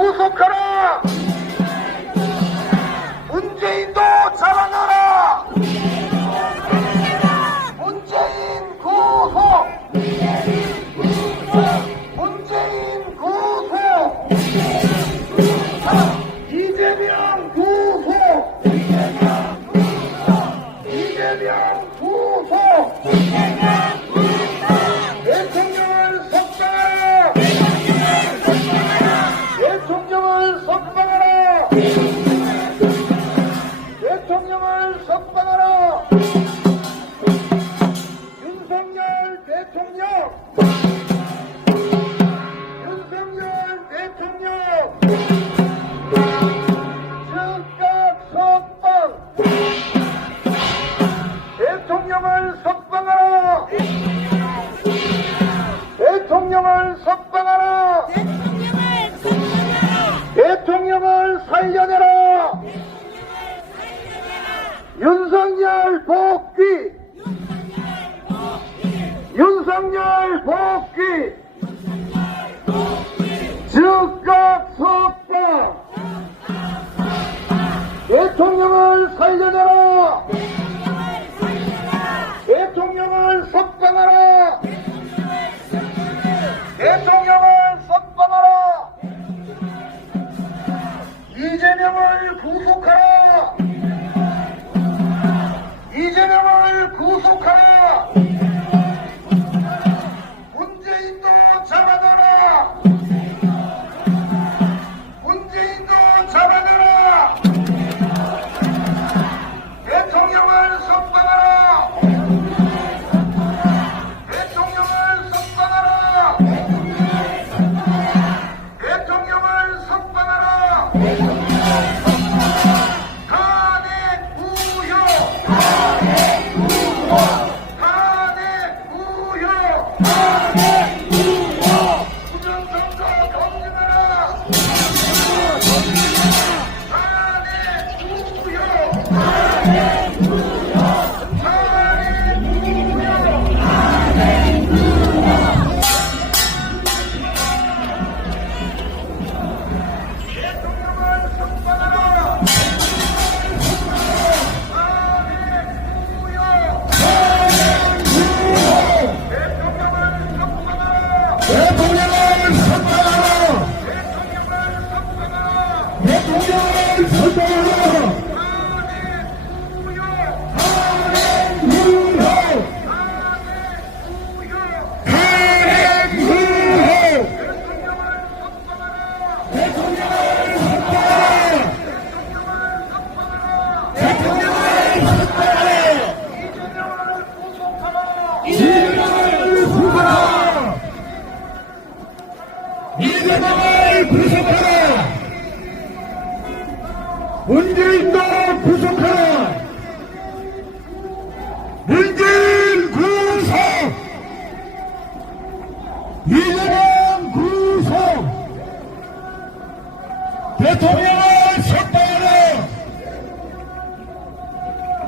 구속하라! 문재인도 잡아넣어라! 문재인 구속! 문재인 구속! 이재명 구속! 이재명 구속! 대통령을 석방하라! 대통령을 석방하라! 대통령을 석방하라! 윤석열 대통령! 윤석열 대통령! 즉각 석방! 대통령을 석방하라! 대통령을 석방하라! 대통령을 살려내라! 윤석열 복귀! 윤석열 복귀! 즉각 석방! 대통령을 살려내라! 대통령을 석방하라! 대통령을 석방하라! 이재명을 구속하라! 이재명을 구속하라! 문재인도 잡아넣어라! 문재인도 잡아넣어라! 대통령을 석방하라! 대통령을 석방하라! 대통령을 석방하라! 탄핵 무효! 탄핵 무효! 탄핵 무효! 탄핵 무효! 부정선거 검증하라! 탄핵 무효! 탄핵 무효! 탄핵 무효! 탄핵 무효! 대통령을 석방하라! 대통령을 석방하라! 대통령을 석방하라! 탄핵 무효! 탄핵 무효! 문재인 구속! 이재명 구속! 대통령을 석방하라!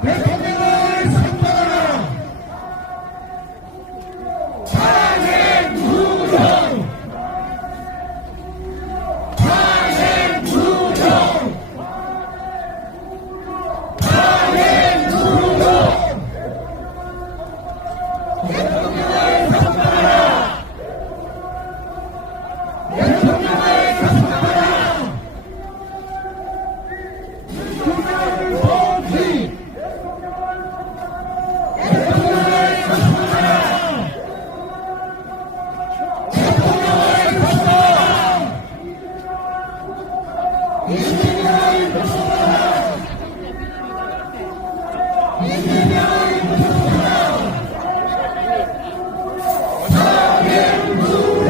대통령을 석방하라! 탄핵 구속! 탄핵 구속! 탄핵 구속! 대통령을 석방하라! 대통령을 석방하라! 대통령을 법치! 대통령을 석방하라! 대통령을 석방하라! 이재명을 석방하라! 이재명을 석방하라! 탄핵 구속! 탄핵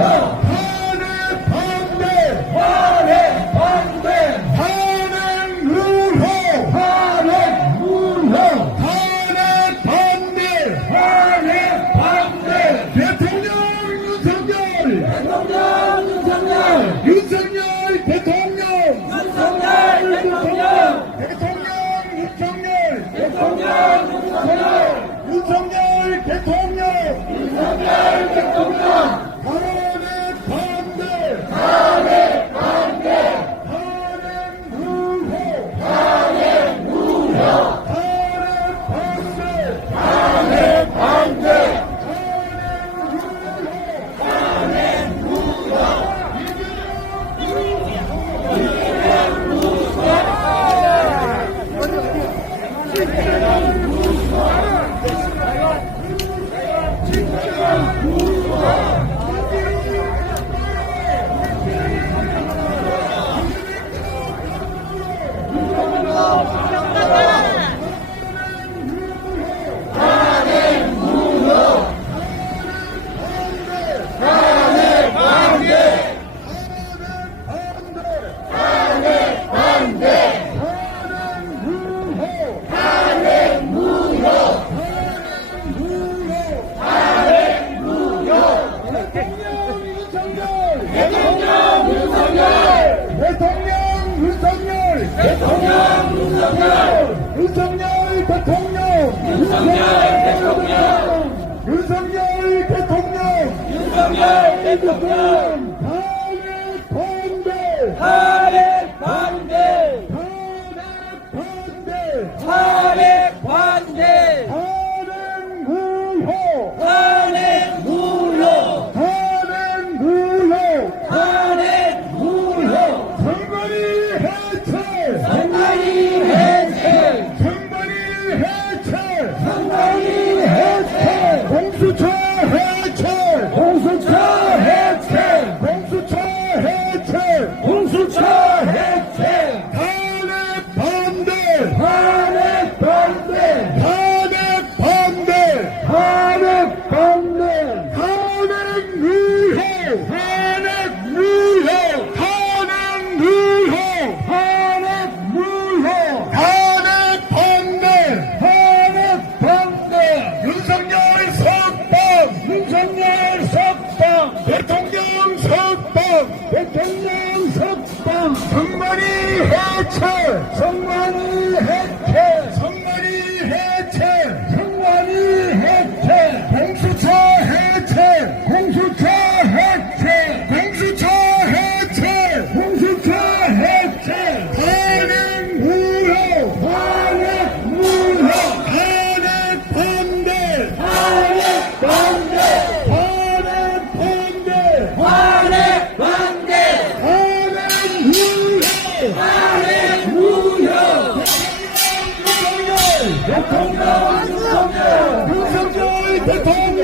구속! 윤석열 대통령! 윤석열 대통령! 대통령 윤석열! 대통령 윤석열! 윤석열 대통령! 윤석열 대통령! 탄핵 반대! 탄핵 반대! 탄핵 무효! 탄핵 무효! 탄핵 반대! 탄핵 반대! 윤석열 대통령! 윤석열 대통령! 윤석열 대통령! 윤석열 대통령! 탄핵 반대! 탄핵 반대! 탄핵 반대! 탄핵 반대! 탄핵 무효! 탄핵 무효! 탄핵 무효! 탄핵 무효! 선관위 해체! 선관위 해체! 선관위 해체! 공수처 해체! 공수처 해체! 윤석열 대통령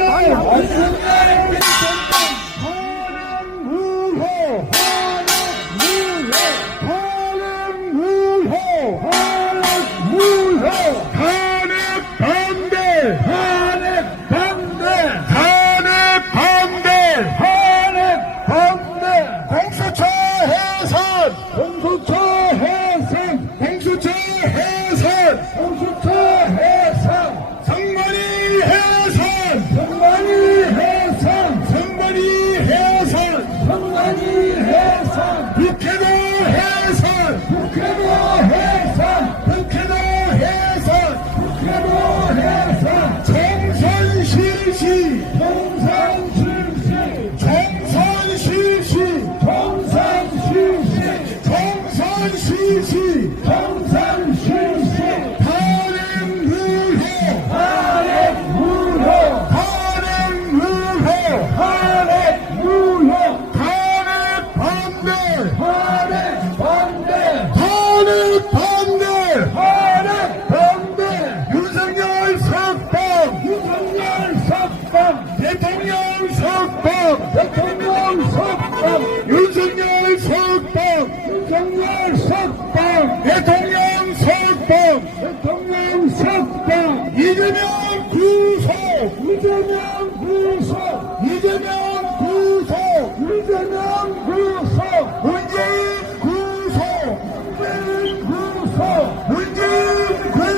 대통령 석방 이재명 구속 이재명 구속 이재명 구속 이재명 구속